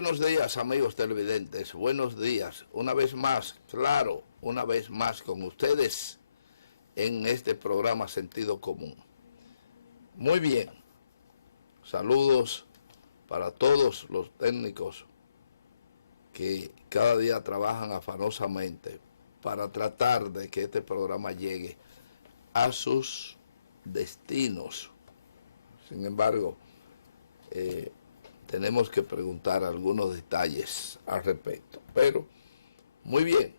buenos días, amigos televidentes. Buenos días. Una vez más, claro, una vez más con ustedes en este programa Sentido Común. Muy bien. Saludos para todos los técnicos que cada día trabajan afanosamente para tratar de que este programa llegue a sus destinos. Sin embargo, tenemos que preguntar algunos detalles al respecto. Pero, muy bien.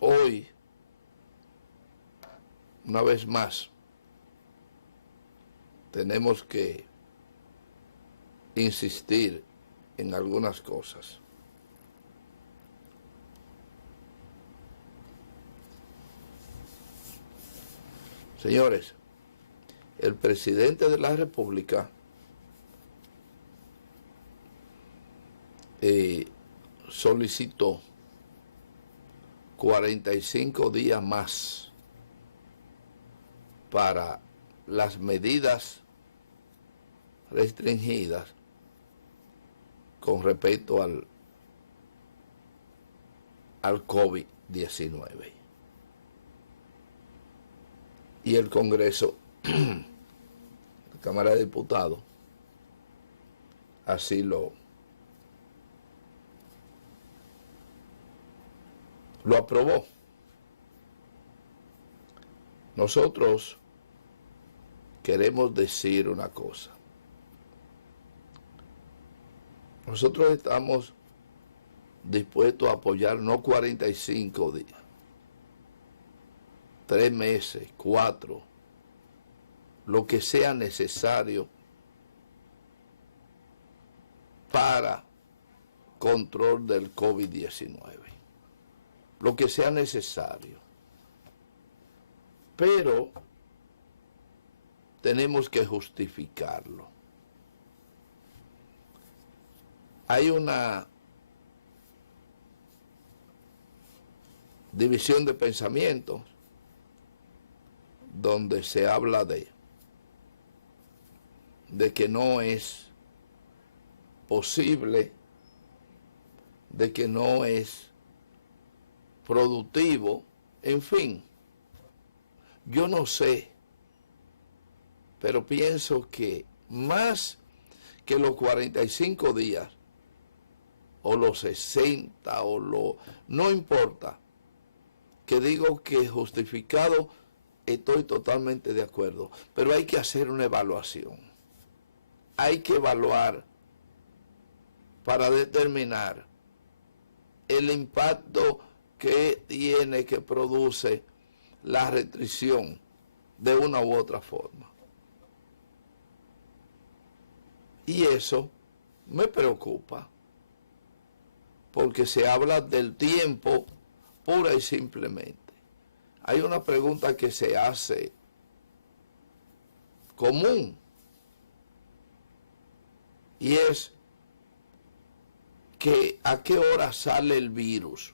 Hoy, una vez más, tenemos que insistir en algunas cosas. Señores, el presidente de la República solicitó 45 días más para las medidas restringidas con respecto al COVID-19. Y el Congreso, la Cámara de Diputados, así lo aprobó. Nosotros queremos decir una cosa. Nosotros estamos dispuestos a apoyar no 45 días, 3 meses, 4, lo que sea necesario para control del COVID-19. Lo que sea necesario. Pero tenemos que justificarlo. Hay una división de pensamientos donde se habla de que no es posible, de que no es productivo, en fin. Yo no sé, pero pienso que más que los 45 días, o los 60, no importa, que digo que justificado, estoy totalmente de acuerdo, pero hay que hacer una evaluación. Hay que evaluar para determinar el impacto que tiene, que produce la restricción de una u otra forma. Y eso me preocupa, porque se habla del tiempo pura y simplemente. Hay una pregunta que se hace común, y es que ¿a qué hora sale el virus?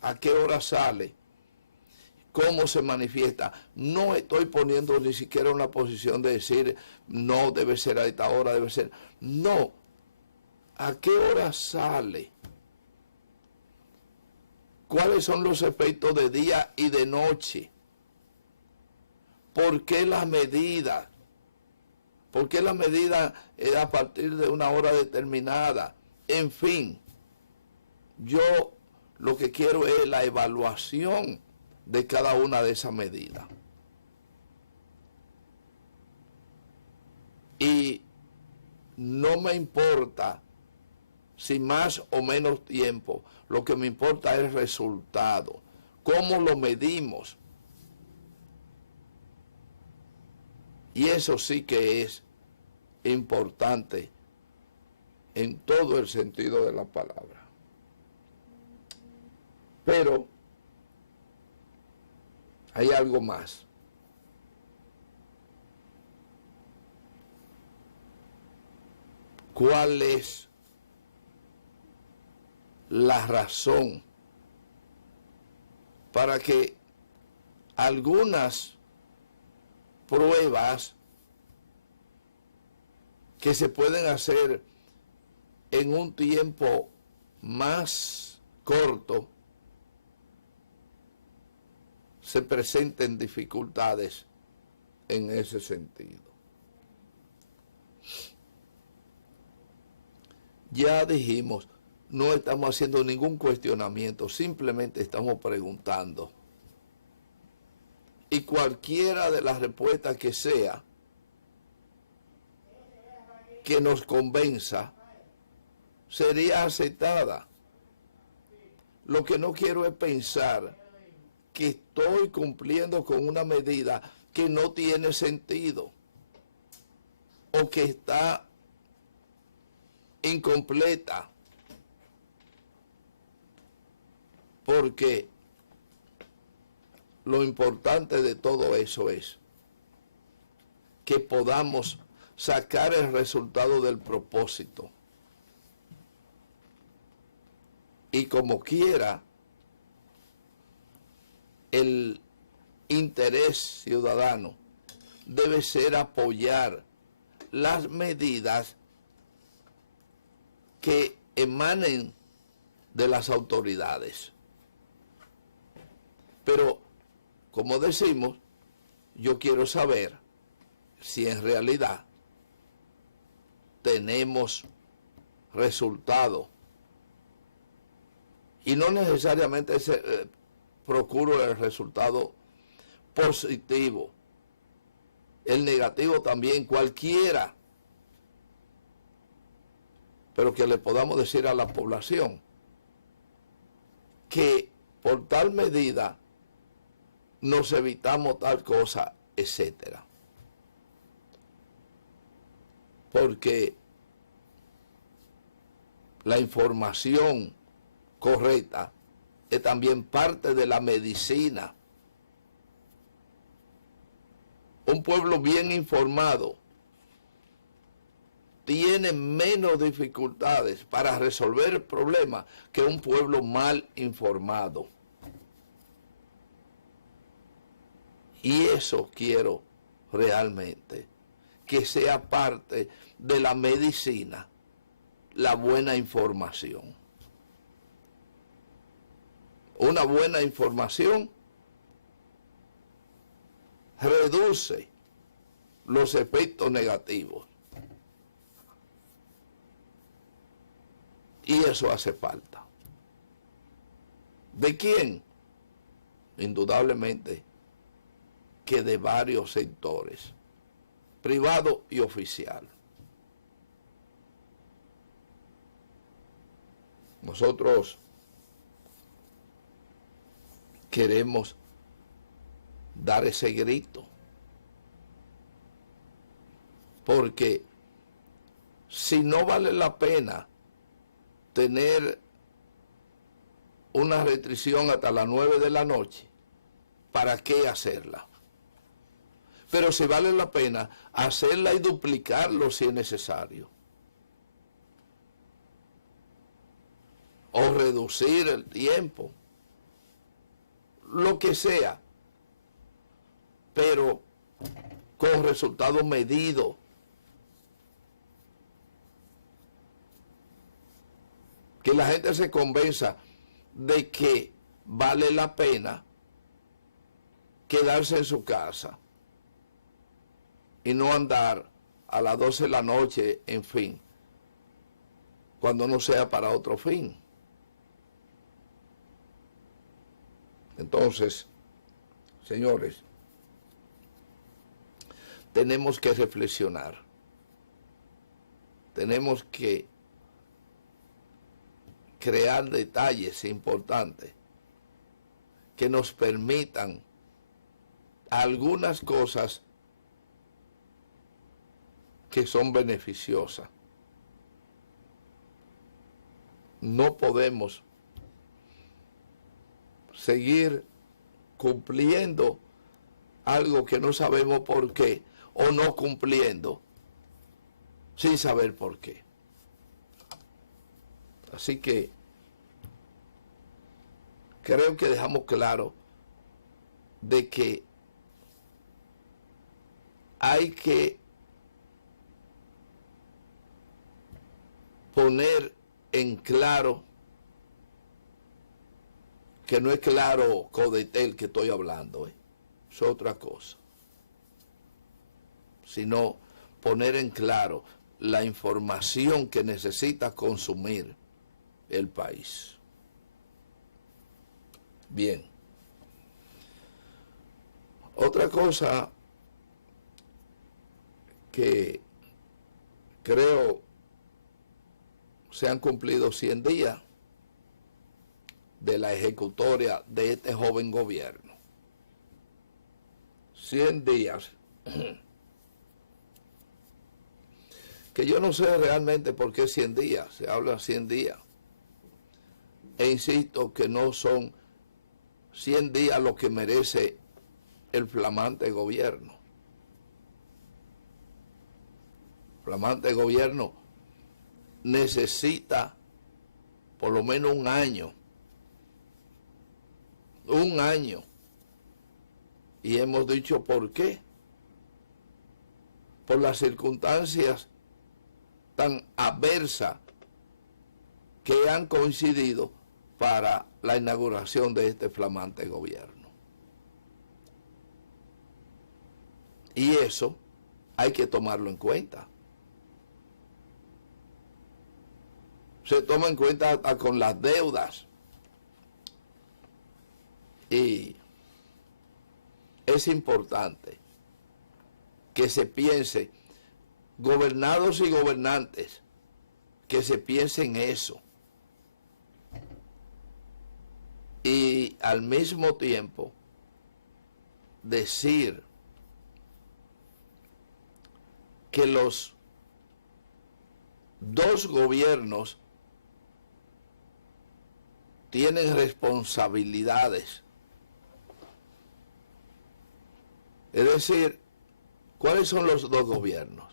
¿A qué hora sale? ¿Cómo se manifiesta? No estoy poniendo ni siquiera una posición de decir no, debe ser a esta hora, debe ser. No. ¿A qué hora sale? ¿Cuáles son los efectos de día y de noche? ¿Por qué las medidas? ¿Por qué la medida es a partir de una hora determinada? En fin, yo lo que quiero es la evaluación de cada una de esas medidas. Y no me importa si más o menos tiempo, lo que me importa es el resultado, cómo lo medimos. Y eso sí que es importante en todo el sentido de la palabra. Pero hay algo más. ¿Cuál es la razón para que algunas pruebas que se pueden hacer en un tiempo más corto, se presenten dificultades en ese sentido. Ya dijimos, no estamos haciendo ningún cuestionamiento, simplemente estamos preguntando. Y cualquiera de las respuestas que sea, que nos convenza, sería aceptada. Lo que no quiero es pensar que estoy cumpliendo con una medida que no tiene sentido o que está incompleta, porque lo importante de todo eso es que podamos sacar el resultado del propósito. Y como quiera, el interés ciudadano debe ser apoyar las medidas que emanen de las autoridades. Pero, como decimos, yo quiero saber si en realidad tenemos resultados. Y no necesariamente procuro el resultado positivo. El negativo también, cualquiera. Pero que le podamos decir a la población que por tal medida nos evitamos tal cosa, etcétera. Porque la información correcta es también parte de la medicina. Un pueblo bien informado tiene menos dificultades para resolver problemas que un pueblo mal informado. Y eso quiero realmente, que sea parte de la medicina, la buena información. Una buena información reduce los efectos negativos. Y eso hace falta. ¿De quién? Indudablemente que de varios sectores, privado y oficial. Nosotros queremos dar ese grito, porque si no vale la pena tener una restricción hasta las 9 de la noche, ¿para qué hacerla? Pero si vale la pena, hacerla y duplicarlo si es necesario. O reducir el tiempo. Lo que sea. Pero con resultados medidos. Que la gente se convenza de que vale la pena quedarse en su casa y no andar a las 12 de la noche, en fin, cuando no sea para otro fin. Entonces, señores, tenemos que reflexionar, tenemos que crear detalles importantes que nos permitan algunas cosas que son beneficiosas. No podemos seguir cumpliendo algo que no sabemos por qué, o no cumpliendo sin saber por qué. Así que creo que dejamos claro de que hay que poner en claro que no es claro Codetel que estoy hablando, es otra cosa, sino poner en claro la información que necesita consumir el país. Bien. Otra cosa que creo se han cumplido 100 días de la ejecutoria de este joven gobierno. 100 días. Que yo no sé realmente por qué 100 días, se habla 100 días. E insisto que no son 100 días lo que merece el flamante gobierno. El flamante gobierno necesita por lo menos un año. Un año. Y hemos dicho por qué. Por las circunstancias tan adversas que han coincidido para la inauguración de este flamante gobierno. Y eso hay que tomarlo en cuenta. Se toma en cuenta hasta con las deudas. Y es importante que se piense, gobernados y gobernantes, que se piense en eso. Y al mismo tiempo decir que los dos gobiernos tienen responsabilidades. Es decir, ¿cuáles son los dos gobiernos?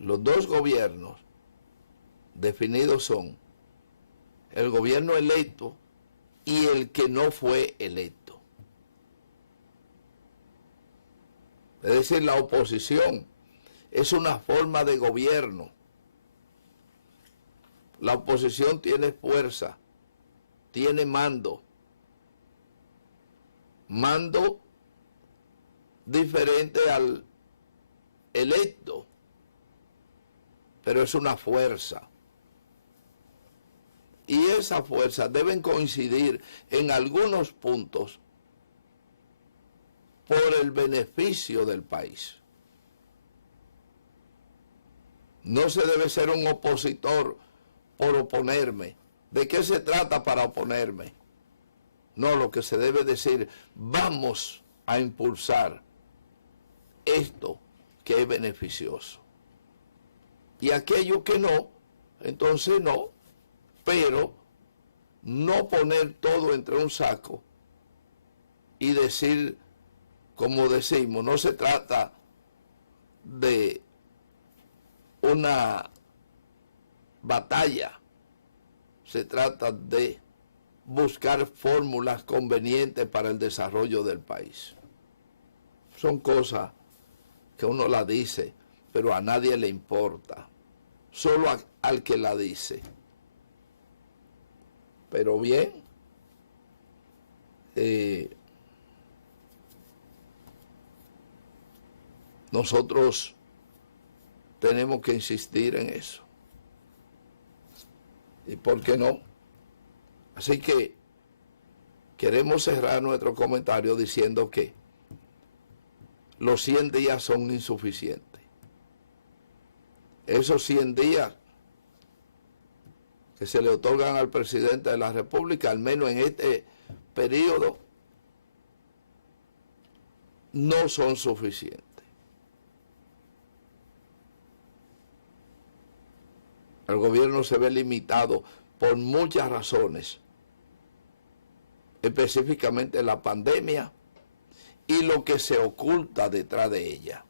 Los dos gobiernos definidos son el gobierno electo y el que no fue electo. Es decir, la oposición es una forma de gobierno. La oposición tiene fuerza, tiene mando. Mando diferente al electo, pero es una fuerza. Y esa fuerza deben coincidir en algunos puntos por el beneficio del país. No se debe ser un opositor por oponerme. ¿De qué se trata para oponerme? No, lo que se debe decir, vamos a impulsar esto que es beneficioso. Y aquello que no, entonces no, pero no poner todo entre un saco y decir, como decimos, no se trata de una batalla, se trata de buscar fórmulas convenientes para el desarrollo del país. Son cosas que uno la dice, pero a nadie le importa, solo al que la dice. Pero bien, nosotros tenemos que insistir en eso. ¿Y por qué no? Así que queremos cerrar nuestro comentario diciendo que los 100 días son insuficientes. Esos 100 días que se le otorgan al presidente de la República, al menos en este periodo, no son suficientes. El gobierno se ve limitado por muchas razones, específicamente la pandemia y lo que se oculta detrás de ella.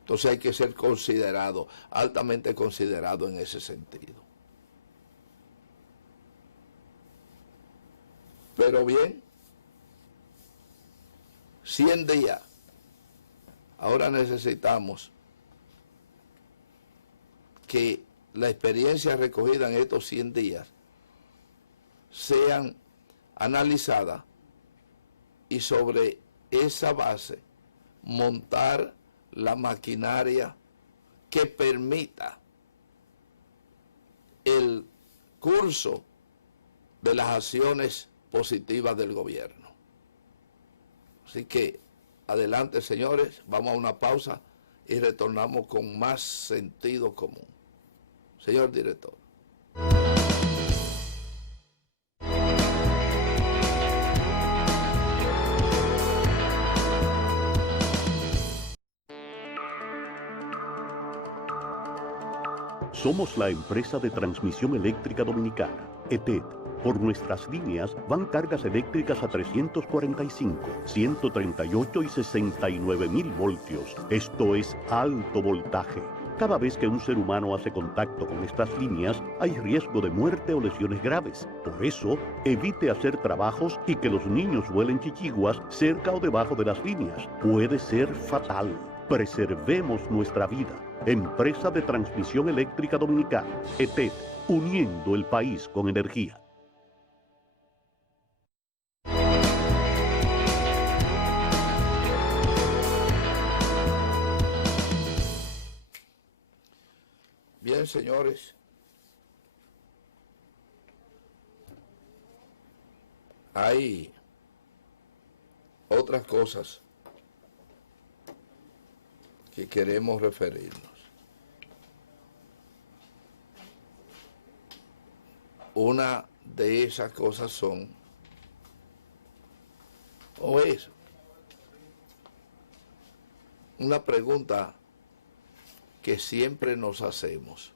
Entonces hay que ser considerado, altamente considerado en ese sentido. Pero bien, 100 días. Ahora necesitamos que la experiencia recogida en estos 100 días sean analizadas y sobre esa base montar la maquinaria que permita el curso de las acciones positivas del gobierno. Así que adelante, señores, vamos a una pausa y retornamos con más sentido común. Señor director. Somos la empresa de transmisión eléctrica dominicana, ETED. Por nuestras líneas van cargas eléctricas a 345, 138 y 69.000 voltios. Esto es alto voltaje. Cada vez que un ser humano hace contacto con estas líneas, hay riesgo de muerte o lesiones graves. Por eso, evite hacer trabajos y que los niños vuelen chichiguas cerca o debajo de las líneas. Puede ser fatal. Preservemos nuestra vida. Empresa de Transmisión Eléctrica Dominicana, ETED, uniendo el país con energía. Bien, señores, hay otras cosas que queremos referirnos. Una de esas cosas son, o es, una pregunta que siempre nos hacemos.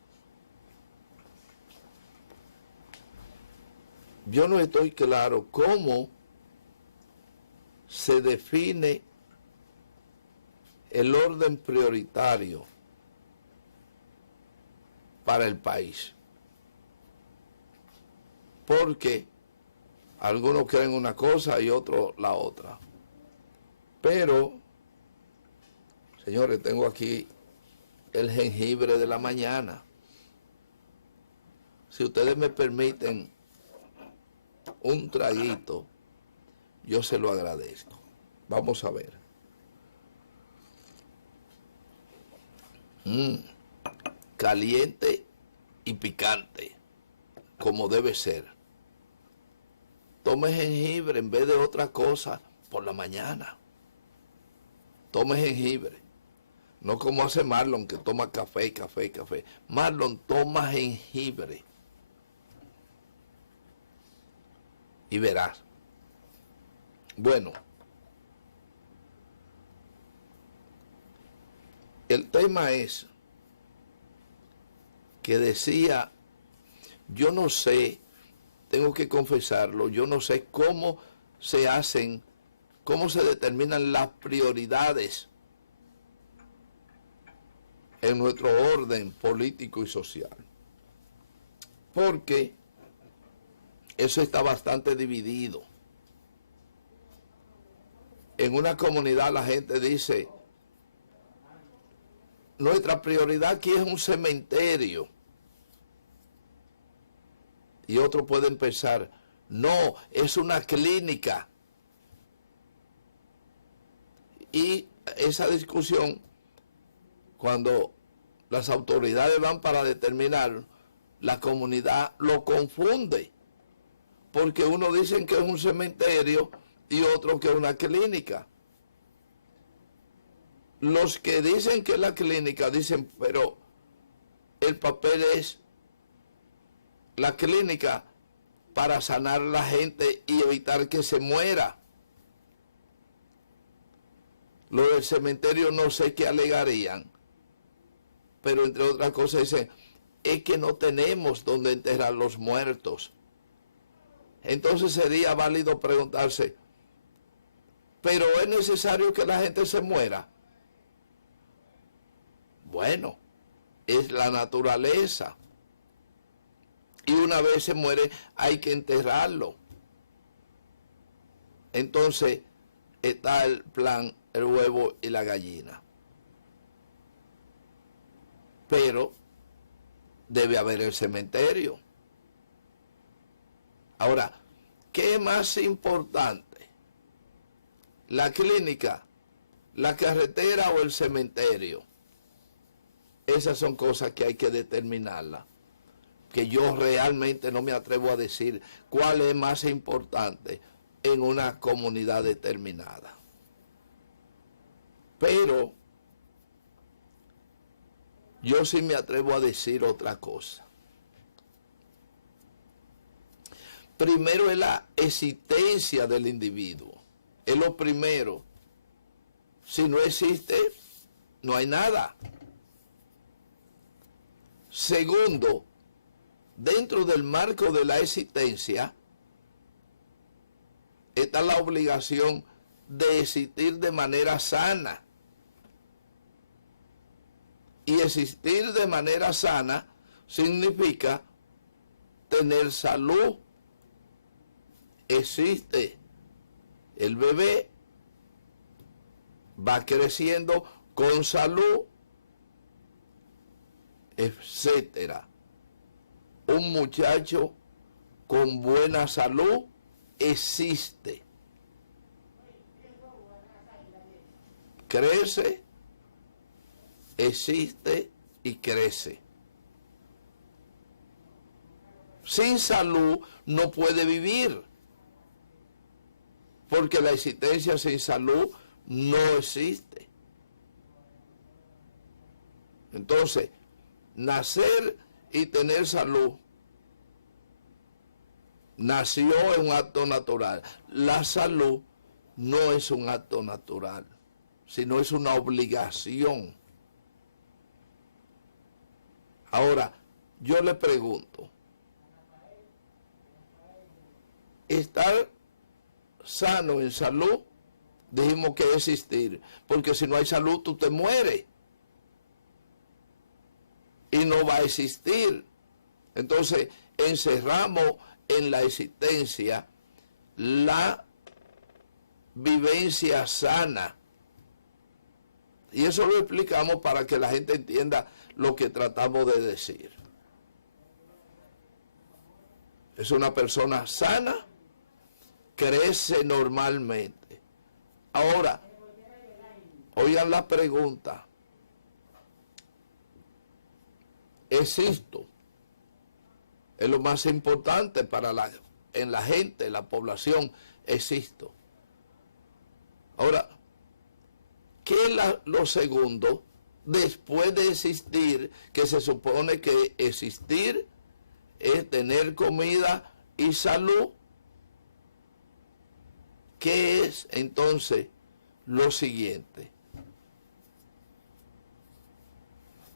Yo no estoy claro cómo se define el orden prioritario para el país. Porque algunos creen una cosa y otros la otra. Pero, señores, tengo aquí el jengibre de la mañana. Si ustedes me permiten un traguito, yo se lo agradezco. Vamos a ver. Caliente y picante, como debe ser. Tome jengibre en vez de otra cosa por la mañana. Tome jengibre. No como hace Marlon, que toma café. Marlon toma jengibre. Y verás. Bueno. El tema es que decía, yo no sé, tengo que confesarlo, yo no sé cómo se hacen, cómo se determinan las prioridades en nuestro orden político y social. Porque eso está bastante dividido. En una comunidad la gente dice, nuestra prioridad aquí es un cementerio. Y otros pueden pensar, no, es una clínica. Y esa discusión, cuando las autoridades van para determinar, la comunidad lo confunde. Porque uno dicen que es un cementerio y otro que es una clínica. Los que dicen que es la clínica dicen, pero el papel es la clínica para sanar a la gente y evitar que se muera. Lo del cementerio no sé qué alegarían, pero entre otras cosas dicen, es que no tenemos donde enterrar los muertos. Entonces sería válido preguntarse, ¿pero es necesario que la gente se muera? Bueno, es la naturaleza. Y una vez se muere, hay que enterrarlo. Entonces, está el plan, el huevo y la gallina. Pero debe haber el cementerio. Ahora, ¿qué es más importante? ¿La clínica, la carretera o el cementerio? Esas son cosas que hay que determinarlas, que yo realmente no me atrevo a decir cuál es más importante en una comunidad determinada. Pero yo sí me atrevo a decir otra cosa. Primero es la existencia del individuo. Es lo primero. Si no existe, no hay nada. Segundo, dentro del marco de la existencia, está la obligación de existir de manera sana. Y existir de manera sana significa tener salud. Existe el bebé, va creciendo con salud, etcétera. Un muchacho con buena salud existe. Crece, existe y crece. Sin salud no puede vivir, porque la existencia sin salud no existe. Entonces, nacer y tener salud nació en un acto natural. La salud no es un acto natural, sino es una obligación. Ahora, yo le pregunto, estar sano en salud, dijimos que existir, porque si no hay salud tú te mueres y no va a existir. Entonces encerramos en la existencia la vivencia sana, y eso lo explicamos para que la gente entienda lo que tratamos de decir. Es una persona sana, crece normalmente. Ahora, oigan la pregunta. Existo. Es lo más importante para en la gente, la población, existo. Ahora, ¿qué es lo segundo después de existir, que se supone que existir es tener comida y salud? ¿Qué es entonces lo siguiente?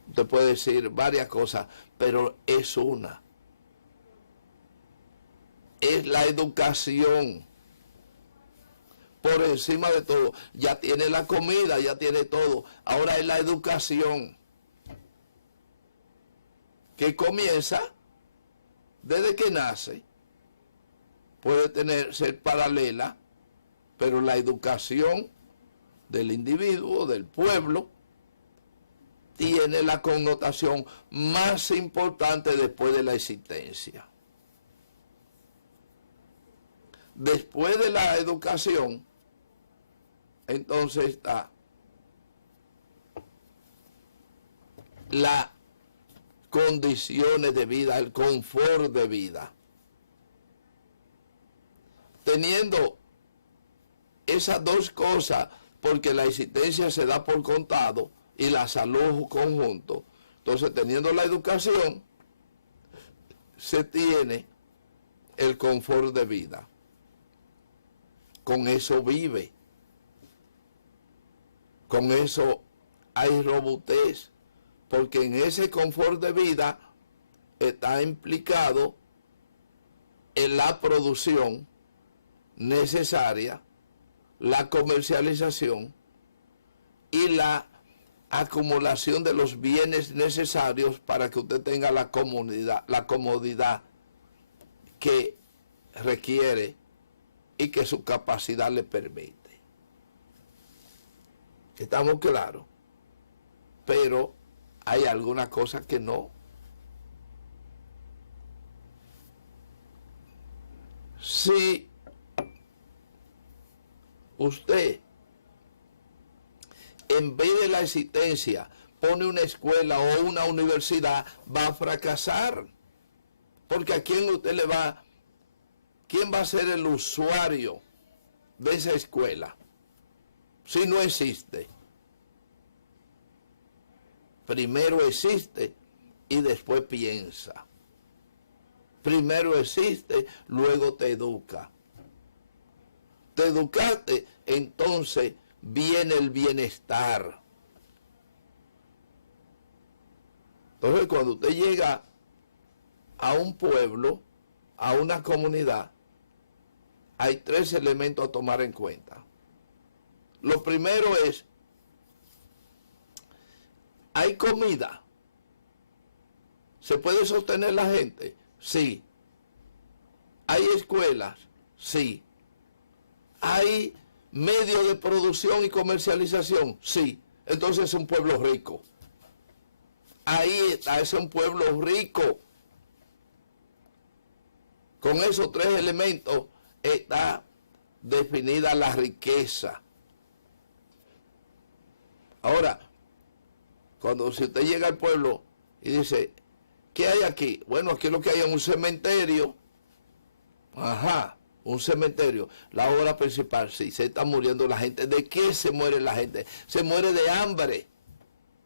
Usted puede decir varias cosas, pero es una. Es la educación. Por encima de todo. Ya tiene la comida, ya tiene todo. Ahora es la educación, que comienza desde que nace. Puede ser paralela, pero la educación del individuo, del pueblo, tiene la connotación más importante después de la existencia. Después de la educación, entonces está las condiciones de vida, el confort de vida. Teniendo esas dos cosas, porque la existencia se da por contado y la salud conjunto, entonces teniendo la educación, se tiene el confort de vida. Con eso vive. Con eso hay robustez, porque en ese confort de vida está implicado en la producción necesaria, la comercialización y la acumulación de los bienes necesarios para que usted tenga la comodidad que requiere y que su capacidad le permite. ¿Estamos claros? Pero hay algunas cosas que no. Si usted, en vez de la existencia, pone una escuela o una universidad, va a fracasar. Porque a quién usted le va, quién va a ser el usuario de esa escuela si no existe. Primero existe y después piensa. Primero existe, luego te educa. Te educaste, entonces viene el bienestar. Entonces, cuando usted llega a un pueblo, a una comunidad, hay 3 elementos a tomar en cuenta. Lo primero es, ¿hay comida? ¿Se puede sostener la gente? Sí. ¿Hay escuelas? Sí. ¿Hay medios de producción y comercialización? Sí. Entonces es un pueblo rico. Ahí está, es un pueblo rico. Con esos 3 elementos está definida la riqueza. Ahora, si usted llega al pueblo y dice, ¿qué hay aquí? Bueno, aquí lo que hay es un cementerio. Ajá, un cementerio. La obra principal, sí, se está muriendo la gente. ¿De qué se muere la gente? Se muere de hambre,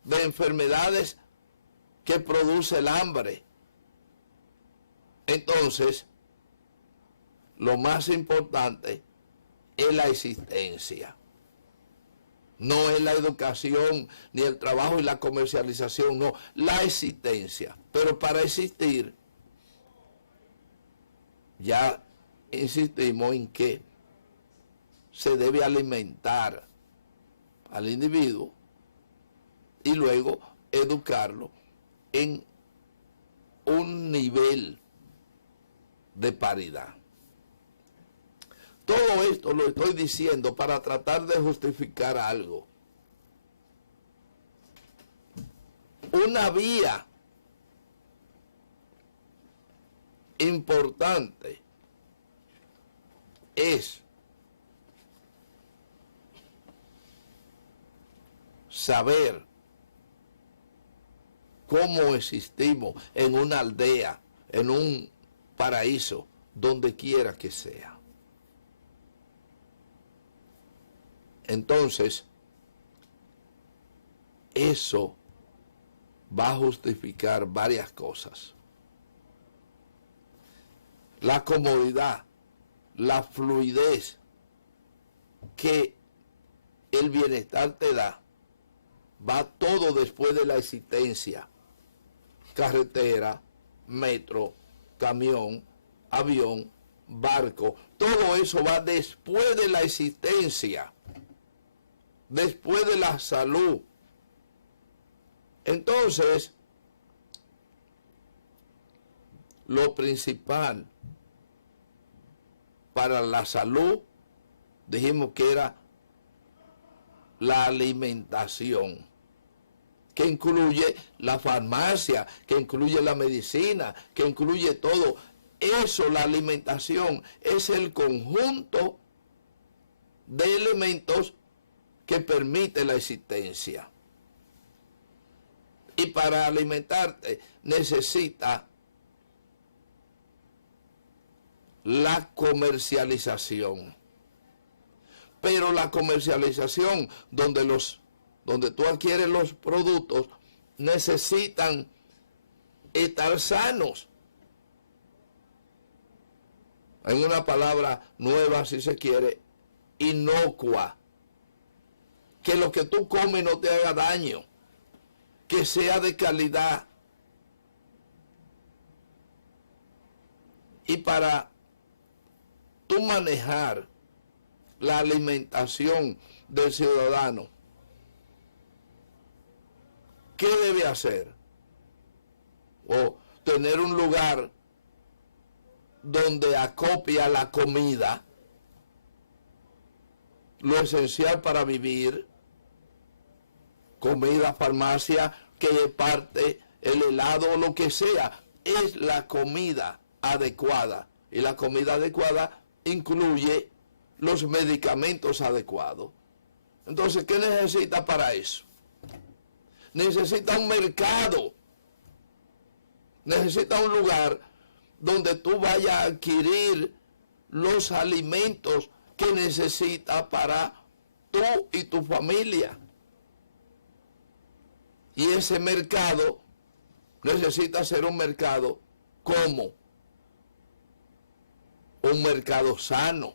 de enfermedades que produce el hambre. Entonces, lo más importante es la existencia. No es la educación, ni el trabajo y la comercialización, no, la existencia. Pero para existir, ya insistimos en que se debe alimentar al individuo y luego educarlo en un nivel de paridad. Todo esto lo estoy diciendo para tratar de justificar algo. Una vía importante es saber cómo existimos en una aldea, en un paraíso, donde quiera que sea. Entonces, eso va a justificar varias cosas. La comodidad, la fluidez que el bienestar te da, va todo después de la existencia. Carretera, metro, camión, avión, barco, todo eso va después de la existencia. Después de la salud. Entonces, lo principal para la salud, dijimos que era la alimentación, que incluye la farmacia, que incluye la medicina, que incluye todo. Eso, la alimentación, es el conjunto de elementos que permite la existencia. Y para alimentarte necesita la comercialización. Pero la comercialización, donde tú adquieres los productos, necesitan estar sanos. En una palabra nueva, si se quiere, inocua. Que lo que tú comes no te haga daño, que sea de calidad. Y para tú manejar la alimentación del ciudadano, ¿qué debe hacer? O tener un lugar donde acopia la comida, lo esencial para vivir, comida, farmacia, que parte, el helado o lo que sea, es la comida adecuada. Y la comida adecuada incluye los medicamentos adecuados. Entonces, ¿qué necesita para eso? Necesita un mercado. Necesita un lugar donde tú vayas a adquirir los alimentos que necesitas para tú y tu familia. Y ese mercado necesita ser un mercado como un mercado sano,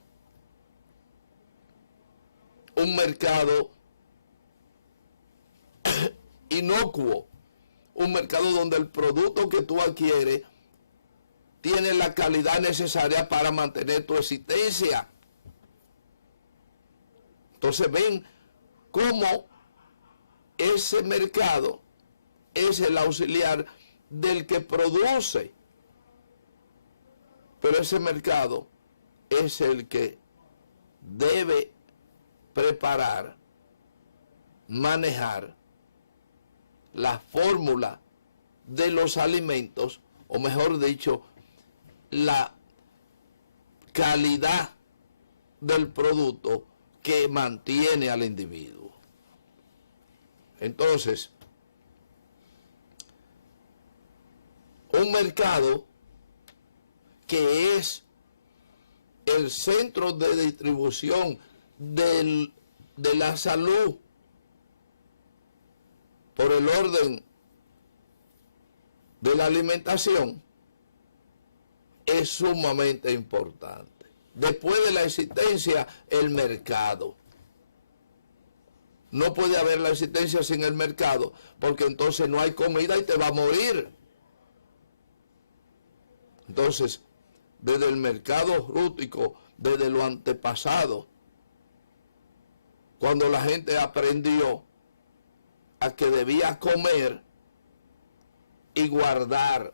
un mercado inocuo, un mercado donde el producto que tú adquieres tiene la calidad necesaria para mantener tu existencia. Entonces ven cómo ese mercado es el auxiliar del que produce, pero ese mercado es el que debe preparar, manejar la fórmula de los alimentos, o mejor dicho, la calidad del producto que mantiene al individuo. Entonces, un mercado que es el centro de distribución de la salud por el orden de la alimentación, es sumamente importante. Después de la existencia, el mercado. No puede haber la existencia sin el mercado, porque entonces no hay comida y te va a morir. Entonces, desde el mercado rústico, desde lo antepasado, cuando la gente aprendió a que debía comer y guardar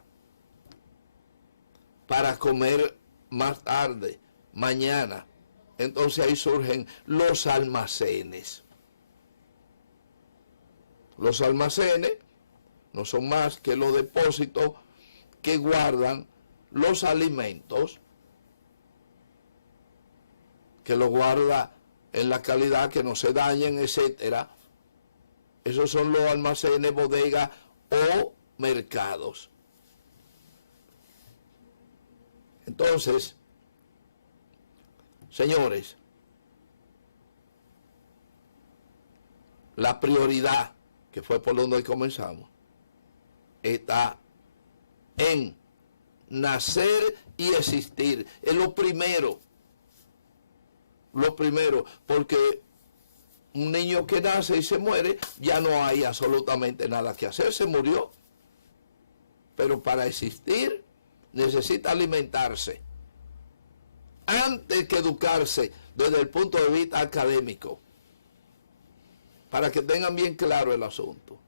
para comer más tarde, mañana, entonces ahí surgen los almacenes. Los almacenes no son más que los depósitos que guardan los alimentos, que los guarda en la calidad, que no se dañen, etcétera. Esos son los almacenes, bodegas o mercados. Entonces, señores, la prioridad, que fue por donde comenzamos, está en nacer y existir. Es lo primero, porque un niño que nace y se muere, ya no hay absolutamente nada que hacer, se murió. Pero para existir necesita alimentarse antes que educarse desde el punto de vista académico, para que tengan bien claro el asunto.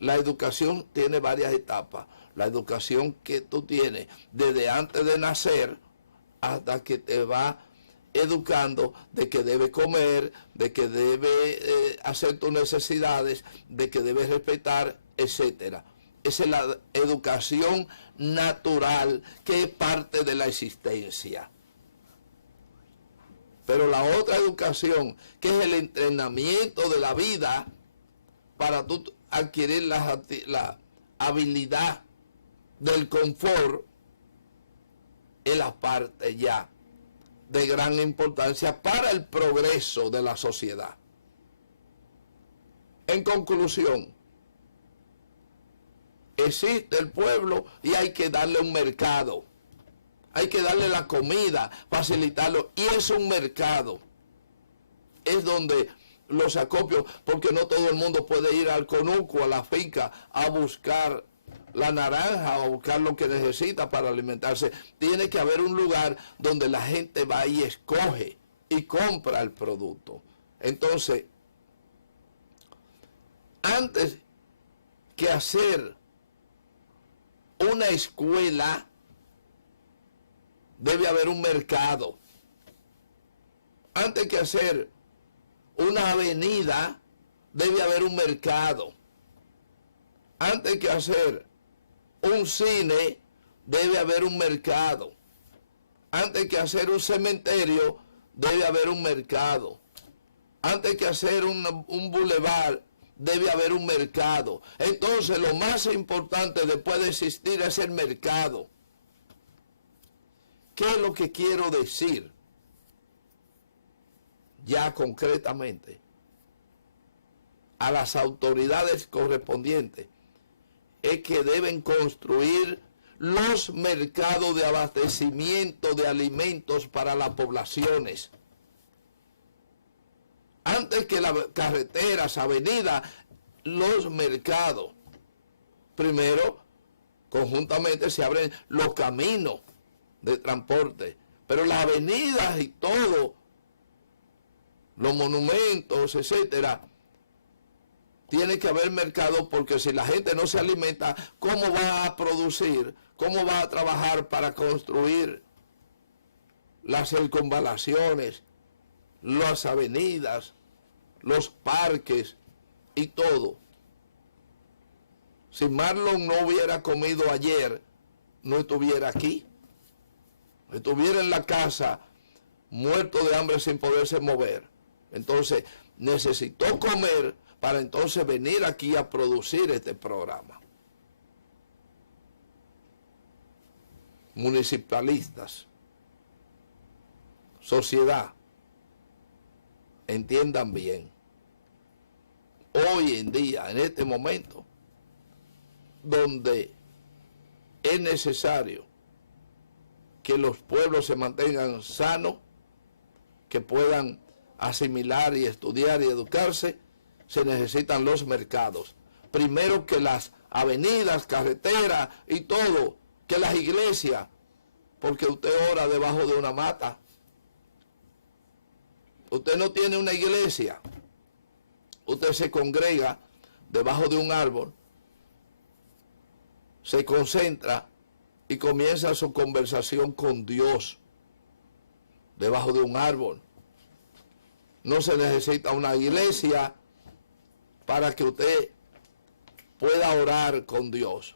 La educación tiene varias etapas. La educación que tú tienes desde antes de nacer hasta que te va educando de que debe comer, de que debe hacer tus necesidades, de que debe respetar, etcétera. Esa es la educación natural, que es parte de la existencia. Pero la otra educación, que es el entrenamiento de la vida para tú adquirir la habilidad del confort, es la parte ya de gran importancia para el progreso de la sociedad. En conclusión, existe el pueblo y hay que darle un mercado. Hay que darle la comida, facilitarlo. Y es un mercado. Es donde los acopios, porque no todo el mundo puede ir al conuco, a la finca, a buscar la naranja o a buscar lo que necesita para alimentarse. Tiene que haber un lugar donde la gente va y escoge y compra el producto. Entonces, antes que hacer una escuela, debe haber un mercado. Antes que hacer una avenida, debe haber un mercado. Antes que hacer un cine, debe haber un mercado. Antes que hacer un cementerio, debe haber un mercado. Antes que hacer un bulevar, debe haber un mercado. Entonces, lo más importante después de existir es el mercado. ¿Qué es lo que quiero decir? Ya concretamente, a las autoridades correspondientes, es que deben construir los mercados de abastecimiento de alimentos para las poblaciones. Antes que las carreteras, avenidas, los mercados. Primero, conjuntamente se abren los caminos de transporte, pero las avenidas y todo, los monumentos, etcétera, tiene que haber mercado, porque si la gente no se alimenta, ¿cómo va a producir? ¿Cómo va a trabajar para construir las circunvalaciones, las avenidas, los parques y todo? Si Marlon no hubiera comido ayer, no estuviera aquí. Estuviera en la casa, muerto de hambre sin poderse mover. Entonces, necesitó comer para entonces venir aquí a producir este programa. Municipalistas, sociedad, entiendan bien. Hoy en día, en este momento, donde es necesario que los pueblos se mantengan sanos, que puedan asimilar y estudiar y educarse, se necesitan los mercados. Primero que las avenidas, carreteras y todo, que las iglesias, porque usted ora debajo de una mata. Usted no tiene una iglesia, usted se congrega debajo de un árbol, se concentra y comienza su conversación con Dios debajo de un árbol. No se necesita una iglesia para que usted pueda orar con Dios.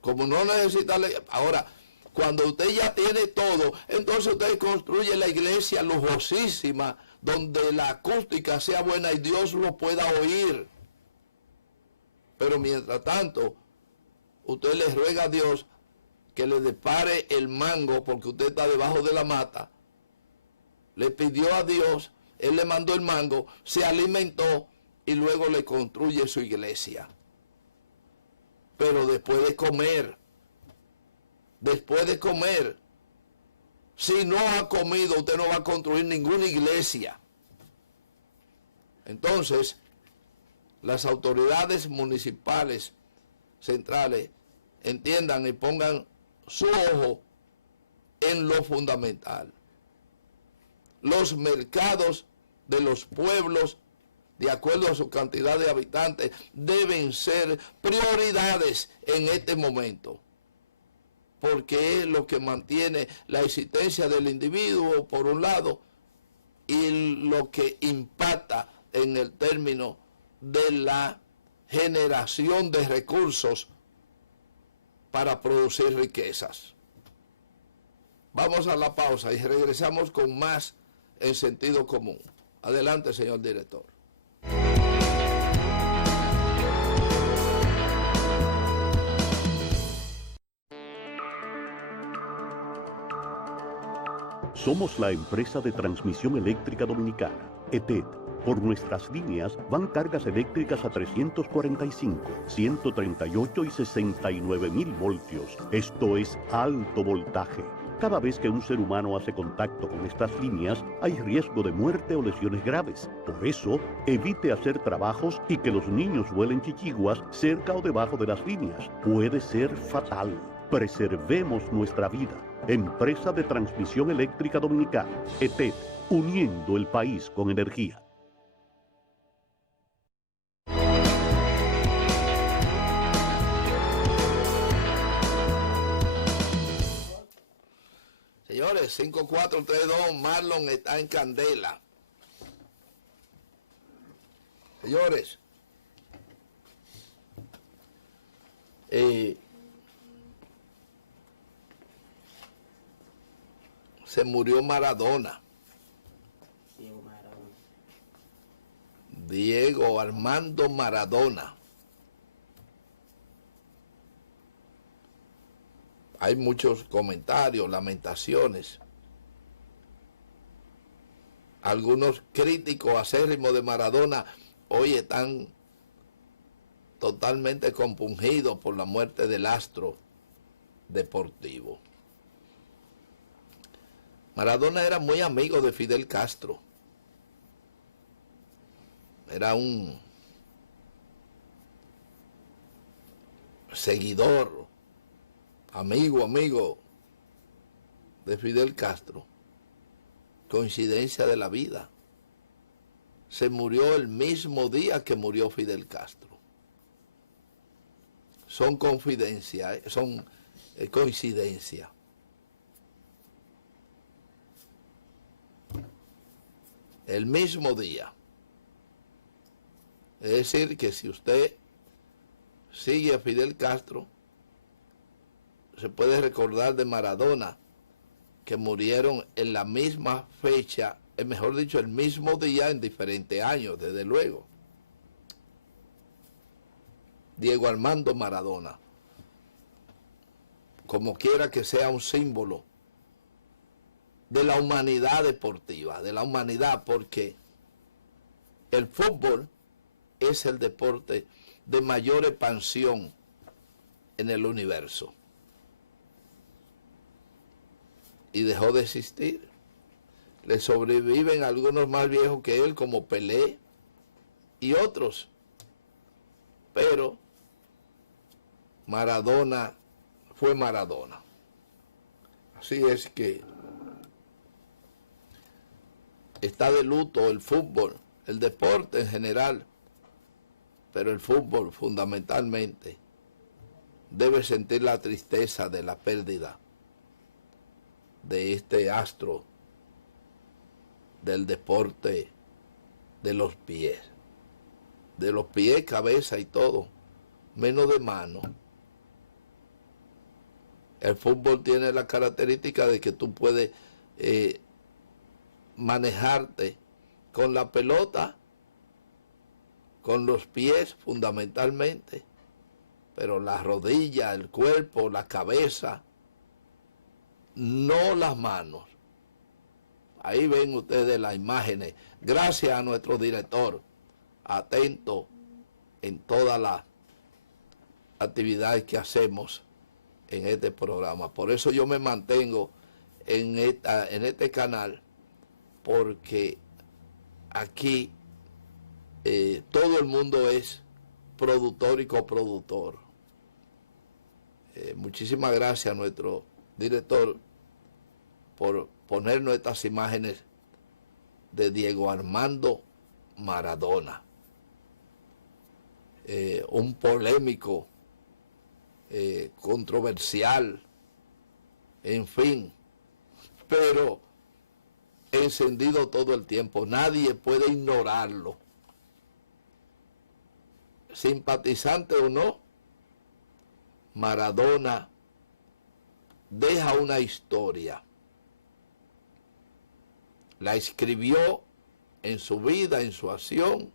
Como no necesita... Ahora, cuando usted ya tiene todo, entonces usted construye la iglesia lujosísima, donde la acústica sea buena y Dios lo pueda oír. Pero mientras tanto, usted le ruega a Dios que le depare el mango, porque usted está debajo de la mata. Le pidió a Dios, Él le mandó el mango, se alimentó y luego le construye su iglesia. Pero después de comer, si no ha comido, usted no va a construir ninguna iglesia. Entonces, las autoridades municipales, centrales, entiendan y pongan su ojo en lo fundamental. Los mercados de los pueblos, de acuerdo a su cantidad de habitantes, deben ser prioridades en este momento, porque es lo que mantiene la existencia del individuo, por un lado, y lo que impacta en el término de la generación de recursos para producir riquezas. Vamos a la pausa y regresamos con más en sentido común. Adelante, señor director. Somos la empresa de transmisión eléctrica dominicana, ETED. Por nuestras líneas van cargas eléctricas a 345, 138 y 69 mil voltios. Esto es alto voltaje. Cada vez que un ser humano hace contacto con estas líneas, hay riesgo de muerte o lesiones graves. Por eso, evite hacer trabajos y que los niños vuelen chichiguas cerca o debajo de las líneas. Puede ser fatal. Preservemos nuestra vida. Empresa de Transmisión Eléctrica Dominicana, ETED, uniendo el país con energía. Señores, 5432, Marlon está en candela. Señores, se murió Maradona. Diego Armando Maradona. Hay muchos comentarios, lamentaciones. Algunos críticos acérrimos de Maradona hoy están totalmente compungidos por la muerte del astro deportivo. Maradona era muy amigo de Fidel Castro. Era un seguidor, amigo de Fidel Castro. Coincidencia de la vida. Se murió el mismo día que murió Fidel Castro. Son confidencias, son coincidencias. El mismo día. Es decir, que si usted sigue a Fidel Castro, se puede recordar de Maradona, que murieron en la misma fecha, mejor dicho, el mismo día en diferentes años, desde luego. Diego Armando Maradona, como quiera que sea un símbolo de la humanidad deportiva, de la humanidad, porque el fútbol es el deporte de mayor expansión en el universo. Y dejó de existir. Le sobreviven algunos más viejos que él, como Pelé y otros. Pero Maradona fue Maradona. Así es que está de luto el fútbol, el deporte en general, pero el fútbol fundamentalmente debe sentir la tristeza de la pérdida de este astro del deporte de los pies, cabeza y todo, menos de mano. El fútbol tiene la característica de que tú puedes manejarte con la pelota, con los pies fundamentalmente, pero la rodilla, el cuerpo, la cabeza, no las manos. Ahí ven ustedes las imágenes. Gracias a nuestro director, atento en todas las actividades que hacemos en este programa. Por eso yo me mantengo en este canal, porque aquí todo el mundo es productor y coproductor. Muchísimas gracias a nuestro director por ponernos estas imágenes de Diego Armando Maradona, un polémico, controversial, en fin, pero encendido todo el tiempo. Nadie puede ignorarlo. Simpatizante o no, Maradona deja una historia. La escribió en su vida, en su acción,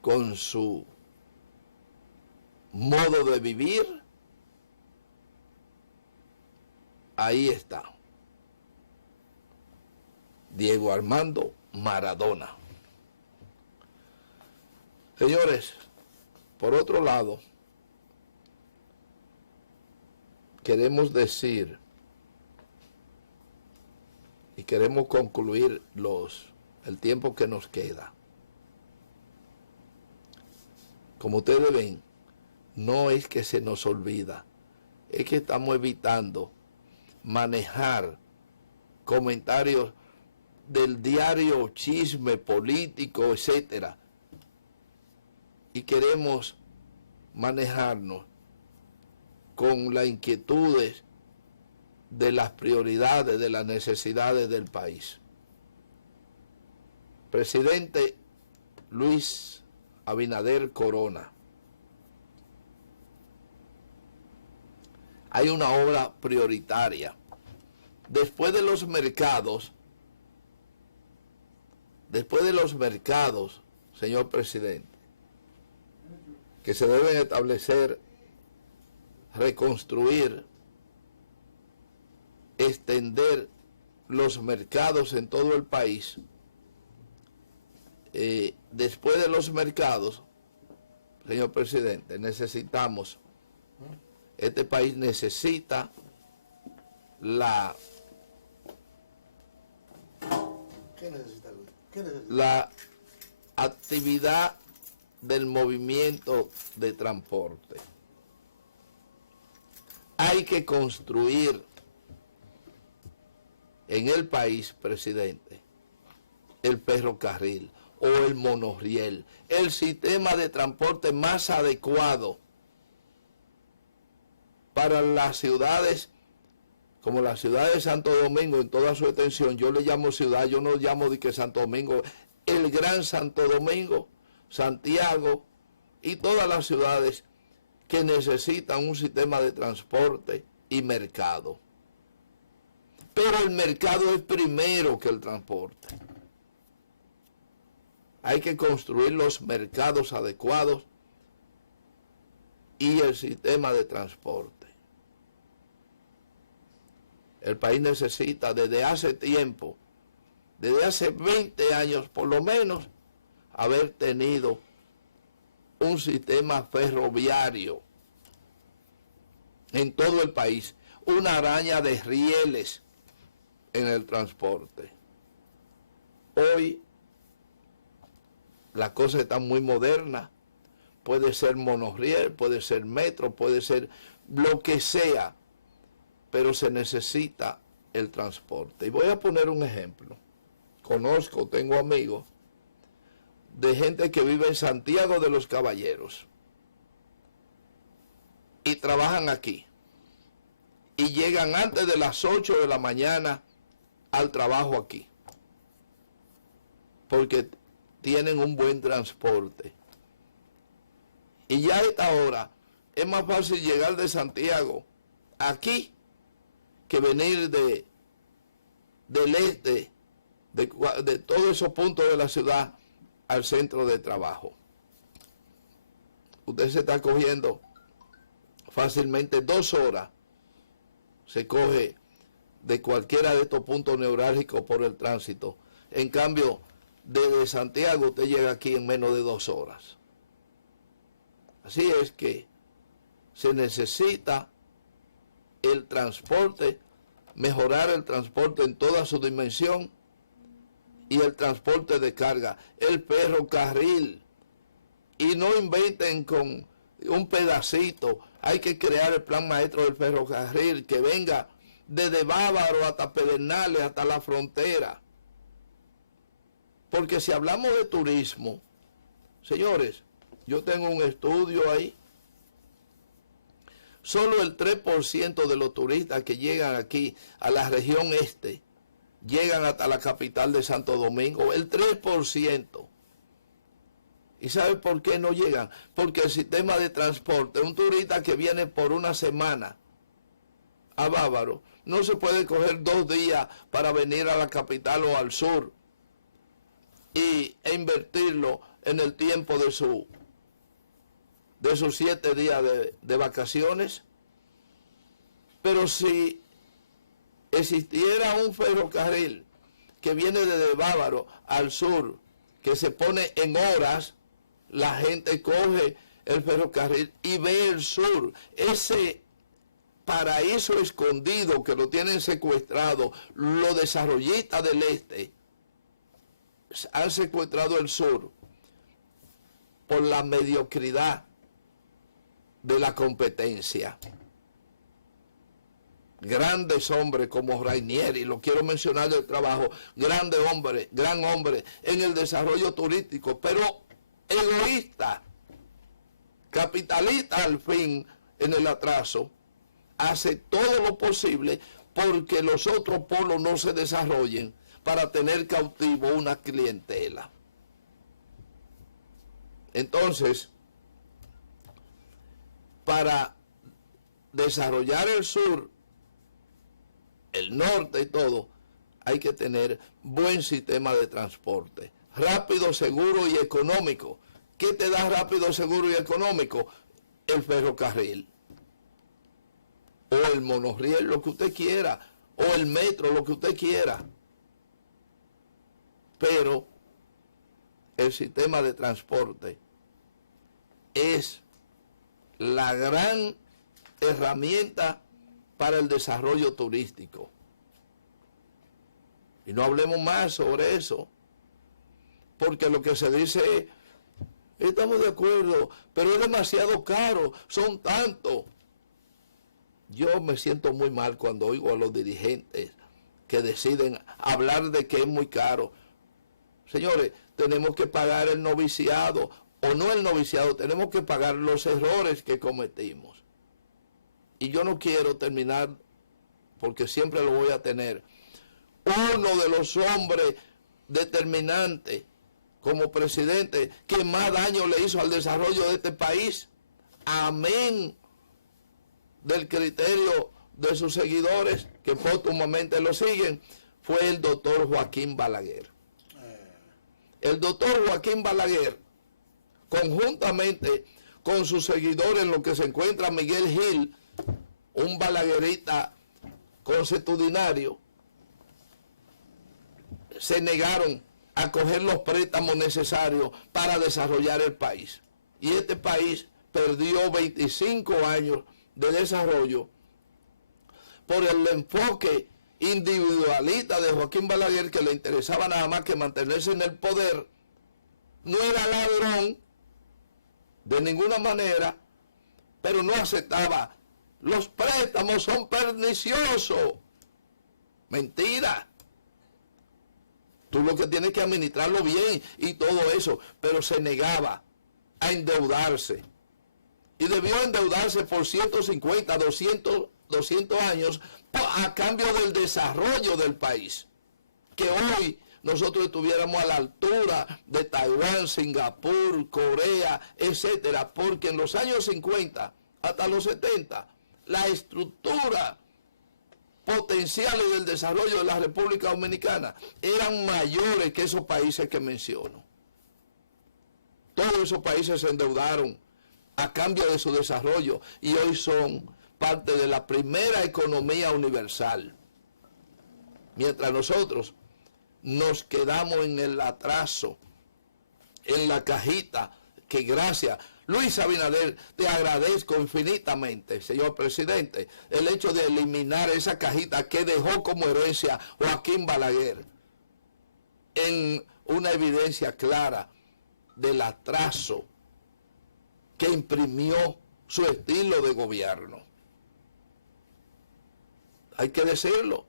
con su modo de vivir. Ahí está. Diego Armando Maradona. Señores, por otro lado, queremos decir y queremos concluir el tiempo que nos queda. Como ustedes ven, no es que se nos olvida, es que estamos evitando manejar comentarios del diario, chisme político, etcétera, y queremos manejarnos con las inquietudes de las prioridades, de las necesidades del país. Presidente Luis Abinader Corona, hay una obra prioritaria después de los mercados, señor presidente, que se deben establecer, reconstruir, extender los mercados en todo el país. Después de los mercados, señor presidente, este país necesita la actividad del movimiento de transporte. Hay que construir en el país, presidente, el ferrocarril o el monorriel, el sistema de transporte más adecuado para las ciudades, como la ciudad de Santo Domingo en toda su extensión. Yo le llamo ciudad, yo no llamo de que Santo Domingo, el Gran Santo Domingo, Santiago y todas las ciudades que necesitan un sistema de transporte y mercado. Pero el mercado es primero que el transporte. Hay que construir los mercados adecuados y el sistema de transporte. El país necesita desde hace tiempo, desde hace 20 años por lo menos, haber tenido un sistema ferroviario en todo el país, una araña de rieles en el transporte. Hoy la cosa está muy moderna, puede ser monorriel, puede ser metro, puede ser lo que sea, pero se necesita el transporte. Y voy a poner un ejemplo. Tengo amigos de gente que vive en Santiago de los Caballeros y trabajan aquí y llegan antes de las 8 de la mañana al trabajo aquí porque tienen un buen transporte, y ya a esta hora es más fácil llegar de Santiago aquí que venir del este, de todos esos puntos de la ciudad al centro de trabajo. Usted se está cogiendo fácilmente 2 horas, se coge de cualquiera de estos puntos neurálgicos por el tránsito. En cambio, desde Santiago usted llega aquí en menos de 2 horas. Así es que se necesita el transporte, mejorar el transporte en toda su dimensión, y el transporte de carga, el ferrocarril. Y no inventen con un pedacito, hay que crear el plan maestro del ferrocarril que venga desde Bávaro hasta Pedernales, hasta la frontera. Porque si hablamos de turismo, señores, yo tengo un estudio ahí, solo el 3% de los turistas que llegan aquí a la región este llegan hasta la capital de Santo Domingo, el 3%. ¿Y sabe por qué no llegan? Porque el sistema de transporte, un turista que viene por una semana a Bávaro, no se puede coger 2 días para venir a la capital o al sur e invertirlo en el tiempo de sus 7 días de vacaciones. Pero si existiera un ferrocarril que viene desde Bávaro al sur, que se pone en horas, la gente coge el ferrocarril y ve el sur, ese paraíso escondido que lo tienen secuestrado los desarrollistas del este. Han secuestrado el sur por la mediocridad de la competencia. Grandes hombres como Rainieri, lo quiero mencionar del trabajo, gran hombre en el desarrollo turístico, pero egoísta, capitalista al fin en el atraso, hace todo lo posible porque los otros polos no se desarrollen para tener cautivo una clientela. Entonces, para desarrollar el sur, el norte y todo, hay que tener buen sistema de transporte, rápido, seguro y económico. ¿Qué te da rápido, seguro y económico? El ferrocarril, o el monorriel, lo que usted quiera, o el metro, lo que usted quiera. Pero el sistema de transporte es la gran herramienta para el desarrollo turístico. Y no hablemos más sobre eso, porque lo que se dice es, estamos de acuerdo, pero es demasiado caro, son tantos. Yo me siento muy mal cuando oigo a los dirigentes que deciden hablar de que es muy caro. Señores, tenemos que pagar el noviciado, o no el noviciado, tenemos que pagar los errores que cometimos. Y yo no quiero terminar, porque siempre lo voy a tener, uno de los hombres determinantes como presidente que más daño le hizo al desarrollo de este país, amén del criterio de sus seguidores que póstumamente lo siguen, fue el doctor Joaquín Balaguer. El doctor Joaquín Balaguer, conjuntamente con sus seguidores, en lo que se encuentra Miguel Gil, un balaguerista consuetudinario, se negaron a coger los préstamos necesarios para desarrollar el país. Y este país perdió 25 años de desarrollo por el enfoque individualista de Joaquín Balaguer, que le interesaba nada más que mantenerse en el poder. No era ladrón de ninguna manera, pero no aceptaba. Los préstamos son perniciosos. Mentira. Tú lo que tienes que administrarlo bien y todo eso, pero se negaba a endeudarse. Y debió endeudarse por 150, 200 años a cambio del desarrollo del país. Que hoy nosotros estuviéramos a la altura de Taiwán, Singapur, Corea, etcétera, porque en los años 50 hasta los 70, la estructura potenciales del desarrollo de la República Dominicana eran mayores que esos países que menciono. Todos esos países se endeudaron a cambio de su desarrollo y hoy son parte de la primera economía universal. Mientras nosotros nos quedamos en el atraso, en la cajita, que gracias, Luis Abinader, te agradezco infinitamente, señor presidente, el hecho de eliminar esa cajita que dejó como herencia Joaquín Balaguer, en una evidencia clara del atraso que imprimió su estilo de gobierno. Hay que decirlo.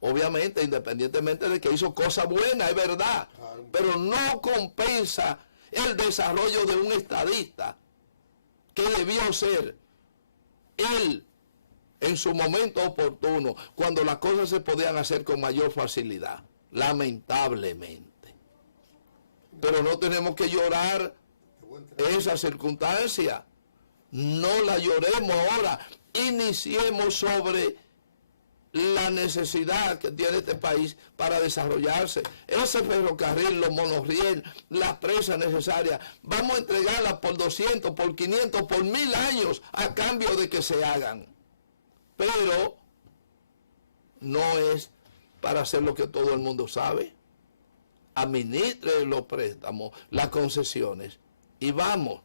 Obviamente, independientemente de que hizo cosas buenas, es verdad, pero no compensa el desarrollo de un estadista que debió ser él en su momento oportuno, cuando las cosas se podían hacer con mayor facilidad, lamentablemente. Pero no tenemos que llorar esa circunstancia, no la lloremos ahora, iniciemos sobre la necesidad que tiene este país para desarrollarse. Ese ferrocarril, los monorriel, las presas necesarias, vamos a entregarlas por 200, por 500, por 1000 años a cambio de que se hagan. Pero no es para hacer lo que todo el mundo sabe. Administre los préstamos, las concesiones y vamos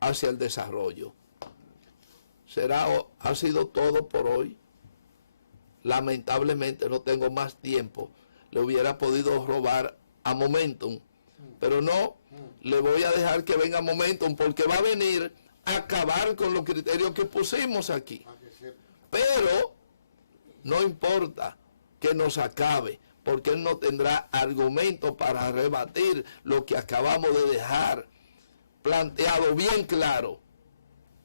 hacia el desarrollo. Ha sido todo por hoy. Lamentablemente no tengo más tiempo. Le hubiera podido robar a Momentum, pero no, le voy a dejar que venga Momentum porque va a venir a acabar con los criterios que pusimos aquí. Pero no importa que nos acabe, porque él no tendrá argumento para rebatir lo que acabamos de dejar planteado bien claro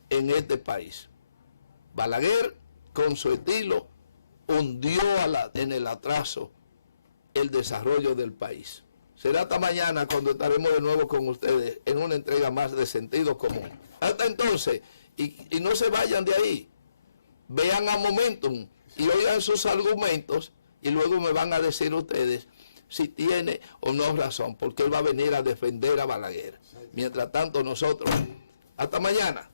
en este país. Balaguer, con su estilo, hundió en el atraso el desarrollo del país. Será hasta mañana cuando estaremos de nuevo con ustedes en una entrega más de sentido común. Hasta entonces, y no se vayan de ahí, vean a Momentum, y oigan sus argumentos y luego me van a decir ustedes si tiene o no razón, porque él va a venir a defender a Balaguer. Mientras tanto nosotros, hasta mañana.